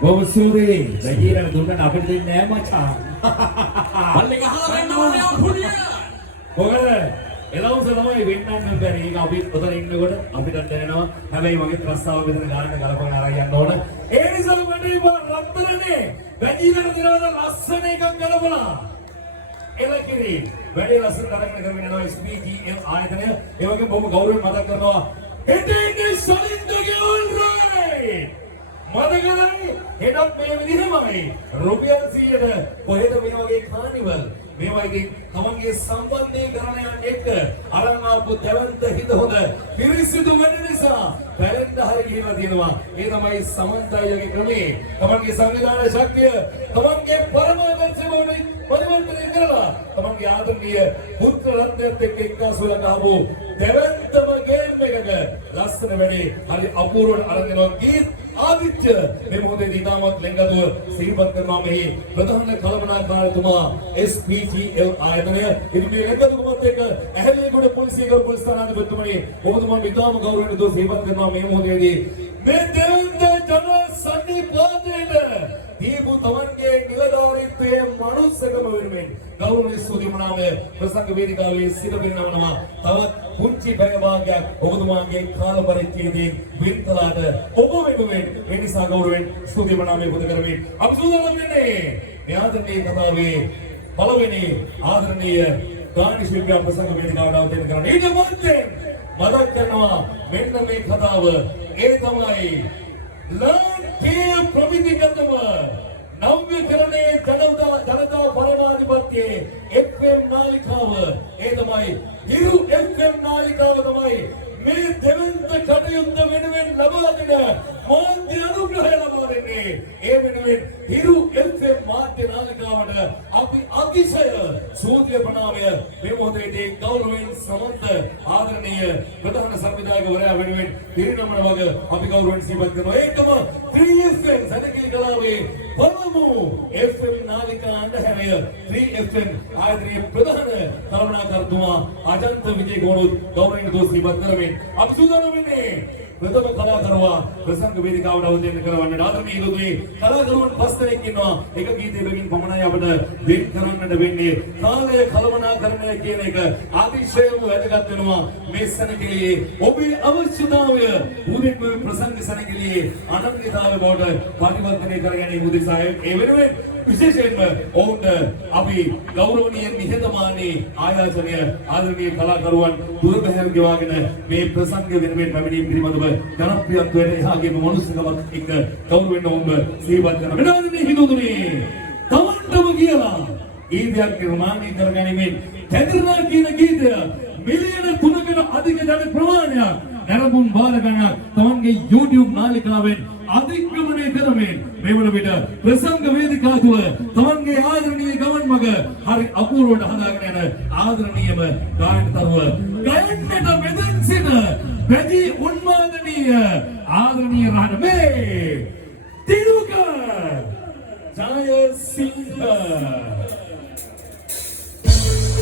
බොහොම සූරේ රජීරණ දුන්නට අපිට දෙන්නේ නෑ මචං. මල්ලි ගහලා වෙන්න ඕනේ අපුණිය. මොකද එළවුස තමයි වෙන්නන්න බැරි. ඒක අපි උතන ඉන්නකොට අපිට දැනෙනවා. හැබැයි මගේ ප්‍රස්තාව විතර ගන්න ගලපන අරන් යන්න ඕන. ඒ නිසා මඩේ රත්තරනේ රජීරණ දිනවල ලස්සන එකක් ගලපලා. එලකිරි වැඩි ලස්සන කරගෙන යනවා SPGM ආයතනය. ඒ වගේම බොහොම ගෞරවයෙන් මතක් කරනවා එතෙන්නේ සලින්දගේ ඔල්රයි මතකයි හෙටත් මේ විදිහමයි රුපියල් 100ට කොහෙද මේ වගේ කානිවල් මේවා ඉතින් තමන්ගේ සම්බන්ධීකරණයන් එක්ක අරන් ආපු දෙවන්ත හිත හොඳ පිරිසිදු වෙන නිසා පැලෙන්ද හරි ගිහිලා තියෙනවා. ඒ තමයි සමන්තයගේ ක්‍රමේ. තමන්ගේ සංවිධානය ශක්තිය තමන්ගේ පරමාදර්ශය වලින් පරිවර්තනය කරලා තමන්ගේ ආදරණීය පුත්‍ර රත්නයත් එක්ක එක්කාසුල ගහපු දෙවන්තම ගේම් එකක ලස්සන වැඩේ හරි අපූර්වට අරන් යනවා. ගීත් ආදිත්‍ය මේ මොහොතේදී තාමත් ලෙන්ගදුව සිහිපත් කරනවා. මෙහි ප්‍රධාන කළමනාකාරතුමා SPGL ආයතනය ඉදිරි ලෙන්ගදුවමත් එක්ක ඇහැලේගොඩ පොලිසිය පොලිස් ස්ථානාධිපතිතුමනි ඔබතුමා විතාම ගෞරවයෙන් දෝ සිහිපත් කරනවා. මේ මොහොතේදී මේ දෙවන්ත ජන සන්නිපාතයට දීපු තමන්ගේ නිලධාරීත්වයේ මනුස්සකම වෙනුවෙන් ගෞරවනීය ස්තුතිමනාම ප්‍රසංග වේදිකාවේ සිට පිරිනමනවා. තවත් පුංචි පැය භාගයක් ඔබතුමාගේ කාල පරිච්ඡේදයෙන් වෙන් කළාට ඔබ වෙනුවෙන් ඒ නිසා ගෞරවයෙන් ස්තුතිමනාමය පුද කරමින් අපි සූදානම් වෙන්නේ මේ ආදරණීය කතාවේ පළවෙනි ආදරණීය ගායන ශිල්පියා ප්‍රසංග වේදිකාවට අවතීර්ණ කරන්න. ඊට පස්සේ මතක් කරනවා මෙන්න මේ කතාව ඒ තමයි ලංකේ ප්‍රවිධිගතව නව්‍යකරණයේ ජනතා පරමාධිපත්‍යයේ FM නාලිකාව ඒ තමයි හිරු FM නාලිකාව තමයි මේ දෙවන්ත කටයුත්ත වෙනුවෙන් ලබා දෙන මාධ්‍ය අනුග්‍රහය ලබා දෙන්නේ. ඒ වෙනුවෙන් හිරු FM මාධ්‍ය නාලිකාවට අපි අතිශය සූත්‍ය ප්‍රණාමය මේ මොහොතේදී ගෞරවයෙන් සමන්ත ආදරණීය ප්‍රධාන සංවිධායකවරයා වෙනුවෙන් පිරිනමන වග අපි ගෞරවයෙන් සිහිපත් කරනවා. ඒකම 3FM සැනකෙළි කලාවේ පළමු FM නාලිකා අන්ධහැරය 3FM ආයතනයේ ප්‍රධාන කළමනාකරුතුමා අජන්ත විජේගෝණුත් ගෞරවයෙන් දෝ සිහිපත් කරමින් අපි සූදානම් වෙන්නේ ප්‍රථම කලාකරුවා ප්‍රසංග වේදිකාවට අවතීර්ණ කරවන්නට. ආදරණීය ඉරුදුවේ කලාකරුවන් 5 දෙනෙක් ඉන්නවා. එක ගීතයකින් පමණයි අපිට වෙන් කරන්නට වෙන්නේ. කාලය කළමනාකරණය කියන එක අතිශයම වැදගත් වෙනවා. මේ සැනකෙළියේ ඔබේ අවශ්‍යතාවය උදෙක් ප්‍රසංග සැනකෙළියේ අනන්‍යතාවය බවට පරිවර්තනය කර ගැනීම උදෙසා ඒ වෙනුවෙන් විශේෂයෙන්ම ඔවුන්ට අපි ගෞරවනීය නිහතමානී ආයාචනය ආදරණීය කලාකරුවන් දුර බැහැර ගෙවාගෙන මේ ප්‍රසංග වෙනුවෙන් පැමිණීම පිළිබඳව ජනප්‍රියත්වයට එහාගේම මනුස්සකමක් එක්ක ගෞරවයෙන් ඔවුන්ව සිහිපත් කරන වෙනාදනේ හිතුතුනේ තමන්ටම කියලා ගීතයක් නිර්මාණය කරගැනීමෙන් කැඳිරනා කියන ගීතය මිලියන 3කට අධික ජන ප්‍රමාණයක් නැරඹුම් වාර ගණනක් තමන්ගේ YouTube නාලිකාවෙන් අධික්‍රමණය කරමින් මේ වන විට ප්‍රසංග වේදිකා තුළ තමන්ගේ ආදරණීය ගමන් මඟ හරි අපූර්වට හදාගෙන යන ආදරණීයම ගායන තරුව ගයන්නට මෙතෙන් සිට වැඩි උන්මාදනීය ආදරණීය රහණමේ තිරුක ජයසිංහ